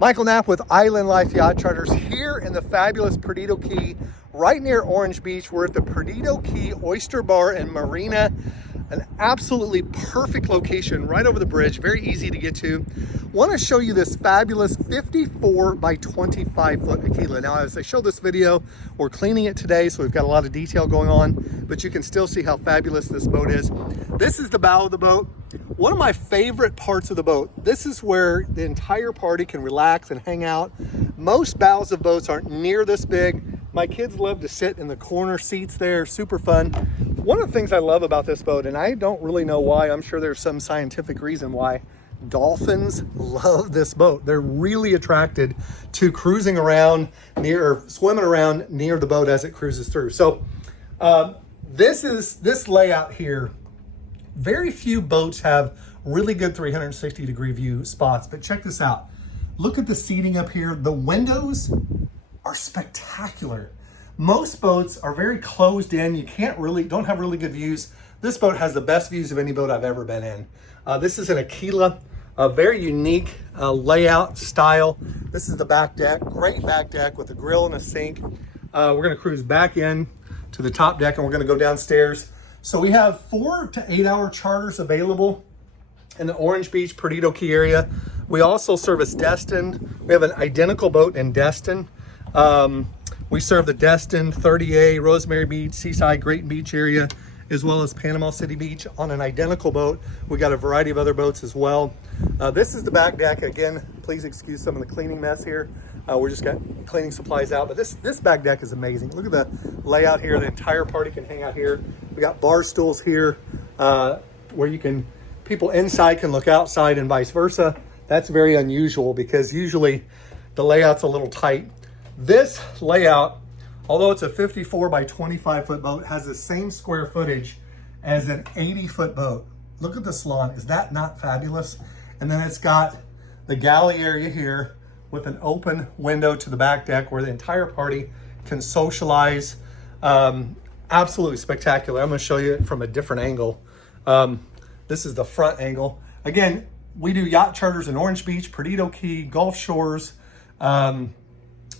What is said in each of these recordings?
Michael Knapp with Island Life Yacht Charters here in the fabulous Perdido Key, right near Orange Beach. We're at the Perdido Key Oyster Bar and Marina, an absolutely perfect location right over the bridge, very easy to get to. Want to show you this fabulous 54 by 25 foot Aquila. Now, as I show this video, we're cleaning it today, so we've got a lot of detail going on, but you can still see how fabulous this boat is. This is the bow of the boat. One of my favorite parts of the boat. This is where the entire party can relax and hang out. Most bows of boats aren't near this big. My kids love to sit in the corner seats there, super fun. One of the things I love about this boat, and I don't really know why, I'm sure there's some scientific reason why, dolphins love this boat. They're really attracted to cruising around near, or swimming around near the boat as it cruises through. So this layout here, very few boats have really good 360 degree view spots, but check this out. Look at the seating up here. The windows are spectacular. Most boats are very closed in. You don't have really good views. This boat has the best views of any boat I've ever been in. This is an Aquila, a very unique layout style. This is the back deck, great back deck with a grill and a sink. We're gonna cruise back in to the top deck and we're gonna go downstairs. So we have 4 to 8 hour charters available in the Orange Beach, Perdido Key area. We also service Destin. We have an identical boat in Destin. We serve the Destin, 30A, Rosemary Beach, Seaside, Great Beach area, as well as Panama City Beach on an identical boat. We got a variety of other boats as well. This is the back deck. Again, please excuse some of the cleaning mess here. We're just got cleaning supplies out, but this back deck is amazing. Look at the layout here. The entire party can hang out here. We got bar stools here where people inside can look outside and vice versa. That's very unusual because usually the layout's a little tight. This layout, although it's a 54 by 25 foot boat, has the same square footage as an 80 foot boat. Look at the salon. Is that not fabulous? And then it's got the galley area here with an open window to the back deck where the entire party can socialize. Absolutely spectacular. I'm gonna show you it from a different angle. This is the front angle. Again, we do yacht charters in Orange Beach, Perdido Key, Gulf Shores,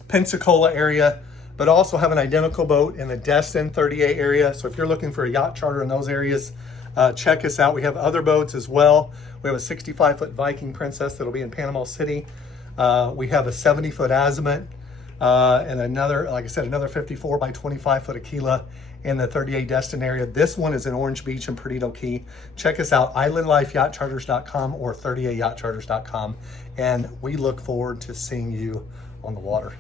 Pensacola area, but also have an identical boat in the Destin 38 area. So if you're looking for a yacht charter in those areas, check us out. We have other boats as well. We have a 65 foot Viking Princess that'll be in Panama City. We have a 70 foot Azimut and another, like I said, another 54 by 25 foot Aquila in the 38 Destin area. This one is in Orange Beach and Perdido Key. Check us out, islandlifeyachtcharters.com or 38yachtcharters.com. And we look forward to seeing you on the water.